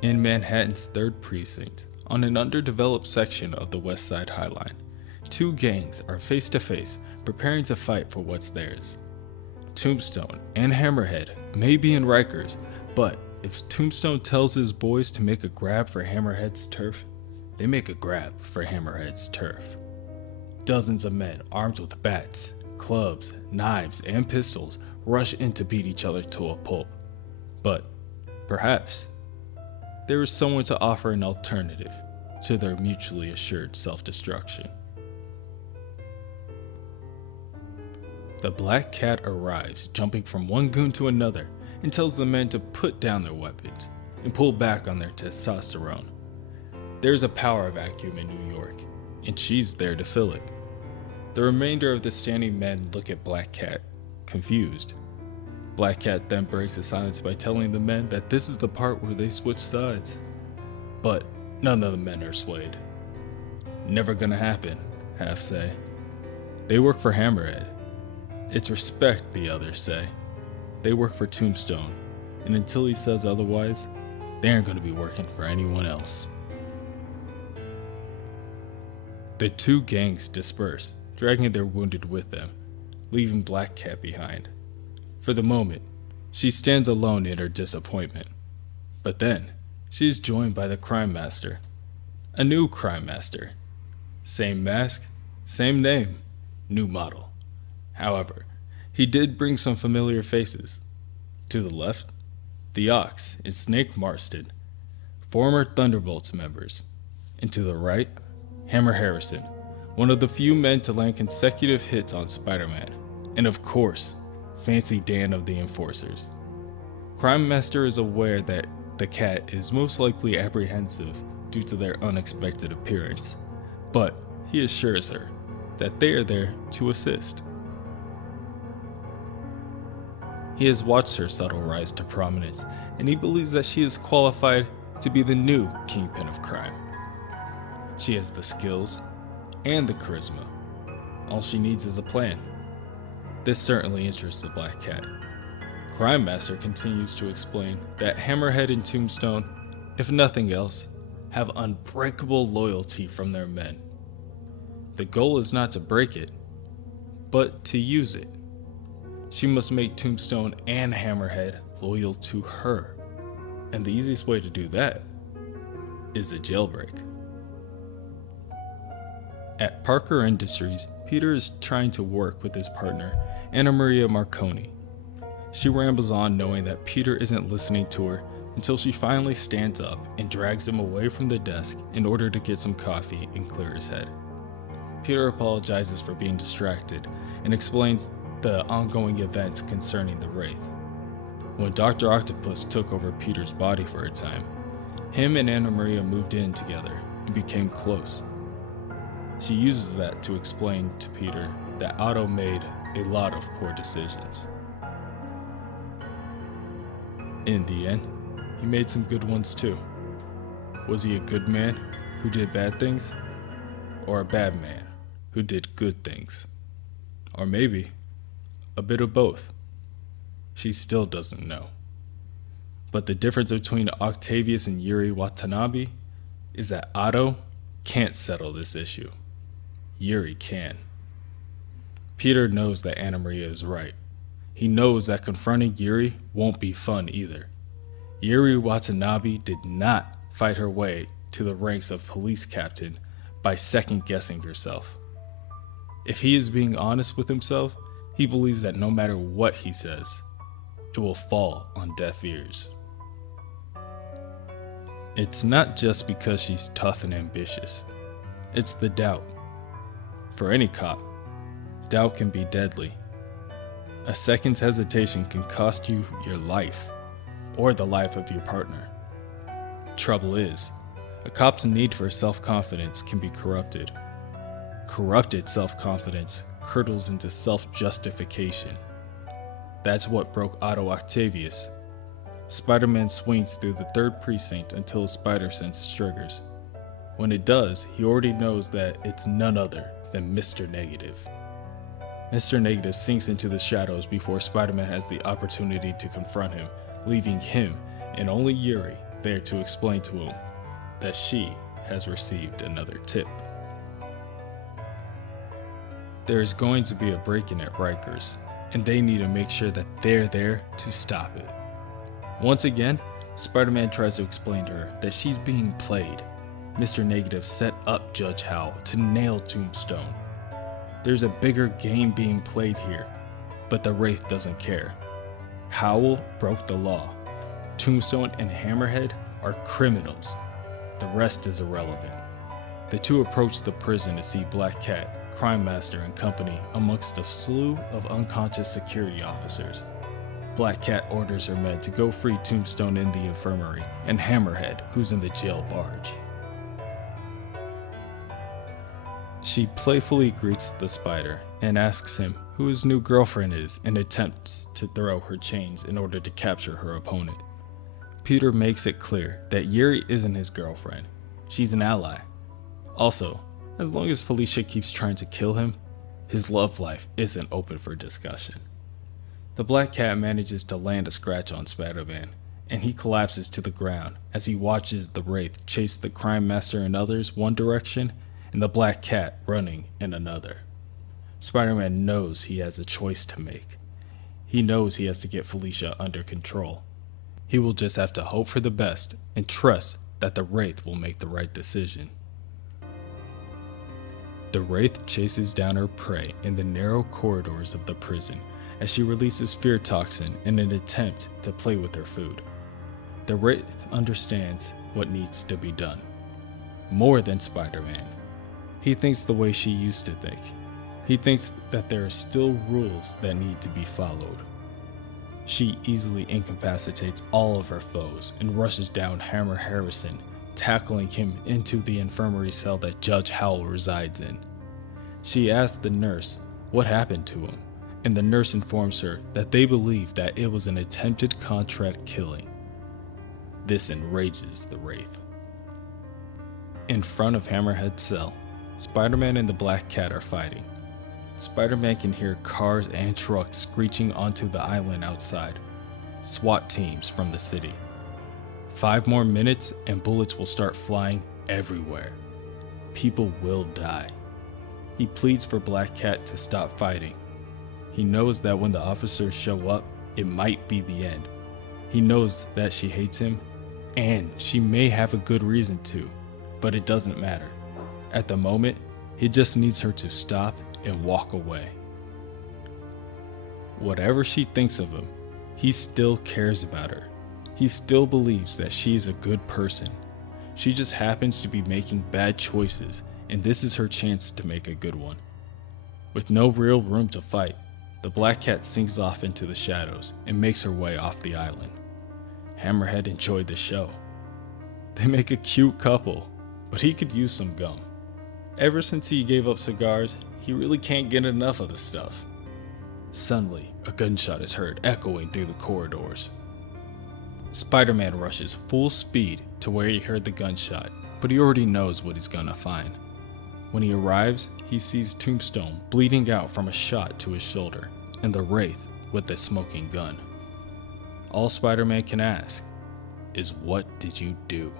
In Manhattan's 3rd Precinct, on an underdeveloped section of the West Side High Line, two gangs are face to face, preparing to fight for what's theirs. Tombstone and Hammerhead may be in Rikers, but if Tombstone tells his boys to make a grab for Hammerhead's turf, they make a grab for Hammerhead's turf. Dozens of men armed with bats, clubs, knives, and pistols rush in to beat each other to a pulp. But perhaps there is someone to offer an alternative to their mutually assured self-destruction. The Black Cat arrives, jumping from one goon to another, and tells the men to put down their weapons and pull back on their testosterone. There's a power vacuum in New York, and she's there to fill it. The remainder of the standing men look at Black Cat, confused. Black Cat then breaks the silence by telling the men that this is the part where they switch sides. But none of the men are swayed. Never gonna happen, half say. They work for Hammerhead. It's respect, the others say. They work for Tombstone, and until he says otherwise, they aren't gonna be working for anyone else. The two gangs disperse, dragging their wounded with them, leaving Black Cat behind. For the moment, she stands alone in her disappointment. But then, she is joined by the crime master. A new crime master. Same mask, same name, new model. However, he did bring some familiar faces. To the left, the Ox and Snake Marston, former Thunderbolts members. And to the right, Hammer Harrison, one of the few men to land consecutive hits on Spider-Man. And of course, Fancy Dan of the Enforcers. Crime Master is aware that the Cat is most likely apprehensive due to their unexpected appearance, but he assures her that they are there to assist. He has watched her subtle rise to prominence, and he believes that she is qualified to be the new kingpin of crime. She has the skills and the charisma. All she needs is a plan. This certainly interests the Black Cat. Crime Master continues to explain that Hammerhead and Tombstone, if nothing else, have unbreakable loyalty from their men. The goal is not to break it, but to use it. She must make Tombstone and Hammerhead loyal to her, and the easiest way to do that is a jailbreak. At Parker Industries, Peter is trying to work with his partner, Anna Maria Marconi. She rambles on knowing that Peter isn't listening to her until she finally stands up and drags him away from the desk in order to get some coffee and clear his head. Peter apologizes for being distracted and explains the ongoing events concerning the Wraith. When Dr. Octopus took over Peter's body for a time, him and Anna Maria moved in together and became close. She uses that to explain to Peter that Otto made a lot of poor decisions. In the end, he made some good ones too. Was he a good man who did bad things? Or a bad man who did good things? Or maybe a bit of both. She still doesn't know. But the difference between Octavius and Yuri Watanabe is that Otto can't settle this issue. Yuri can. Peter knows that Anna Maria is right. He knows that confronting Yuri won't be fun either. Yuri Watanabe did not fight her way to the ranks of police captain by second-guessing herself. If he is being honest with himself, he believes that no matter what he says, it will fall on deaf ears. It's not just because she's tough and ambitious. It's the doubt. For any cop, doubt can be deadly. A second's hesitation can cost you your life, or the life of your partner. Trouble is, a cop's need for self-confidence can be corrupted. Corrupted self-confidence curdles into self-justification. That's what broke Otto Octavius. Spider-Man swings through the 3rd precinct until his spider sense triggers. When it does, he already knows that it's none other than Mr. Negative. Mr. Negative sinks into the shadows before Spider-Man has the opportunity to confront him, leaving him and only Yuri there to explain to him that she has received another tip. There is going to be a break-in at Rikers, and they need to make sure that they're there to stop it. Once again, Spider-Man tries to explain to her that she's being played. Mr. Negative set up Judge Howell to nail Tombstone. There's a bigger game being played here, but the Wraith doesn't care. Howell broke the law. Tombstone and Hammerhead are criminals. The rest is irrelevant. The two approach the prison to see Black Cat, Crime Master, and company amongst a slew of unconscious security officers. Black Cat orders her men to go free Tombstone in the infirmary and Hammerhead, who's in the jail barge. She playfully greets the Spider and asks him who his new girlfriend is and attempts to throw her chains in order to capture her opponent. Peter makes it clear that Yuri isn't his girlfriend. She's an ally. Also, as long as Felicia keeps trying to kill him, his love life isn't open for discussion. The Black Cat manages to land a scratch on Spider-Man, and he collapses to the ground as he watches the Wraith chase the Crime Master and others one direction and the Black Cat running in another. Spider-Man knows he has a choice to make. He knows he has to get Felicia under control. He will just have to hope for the best and trust that the Wraith will make the right decision. The Wraith chases down her prey in the narrow corridors of the prison as she releases fear toxin in an attempt to play with her food. The Wraith understands what needs to be done. More than Spider-Man. He thinks the way she used to think. He thinks that there are still rules that need to be followed. She easily incapacitates all of her foes and rushes down Hammer Harrison, tackling him into the infirmary cell that Judge Howell resides in. She asks the nurse what happened to him, and the nurse informs her that they believe that it was an attempted contract killing. This enrages the Wraith. In front of Hammerhead's cell, Spider-Man and the Black Cat are fighting. Spider-Man can hear cars and trucks screeching onto the island outside. SWAT teams from the city. 5 more minutes and bullets will start flying everywhere. People will die. He pleads for Black Cat to stop fighting. He knows that when the officers show up, it might be the end. He knows that she hates him, and she may have a good reason to, but it doesn't matter. At the moment, he just needs her to stop and walk away. Whatever she thinks of him, he still cares about her. He still believes that she is a good person. She just happens to be making bad choices, and this is her chance to make a good one. With no real room to fight, the Black Cat sinks off into the shadows and makes her way off the island. Hammerhead enjoyed the show. They make a cute couple, but he could use some gum. Ever since he gave up cigars, he really can't get enough of the stuff. Suddenly, a gunshot is heard echoing through the corridors. Spider-Man rushes full speed to where he heard the gunshot, but he already knows what he's gonna find. When he arrives, he sees Tombstone bleeding out from a shot to his shoulder, and the Wraith with the smoking gun. All Spider-Man can ask is, "What did you do?"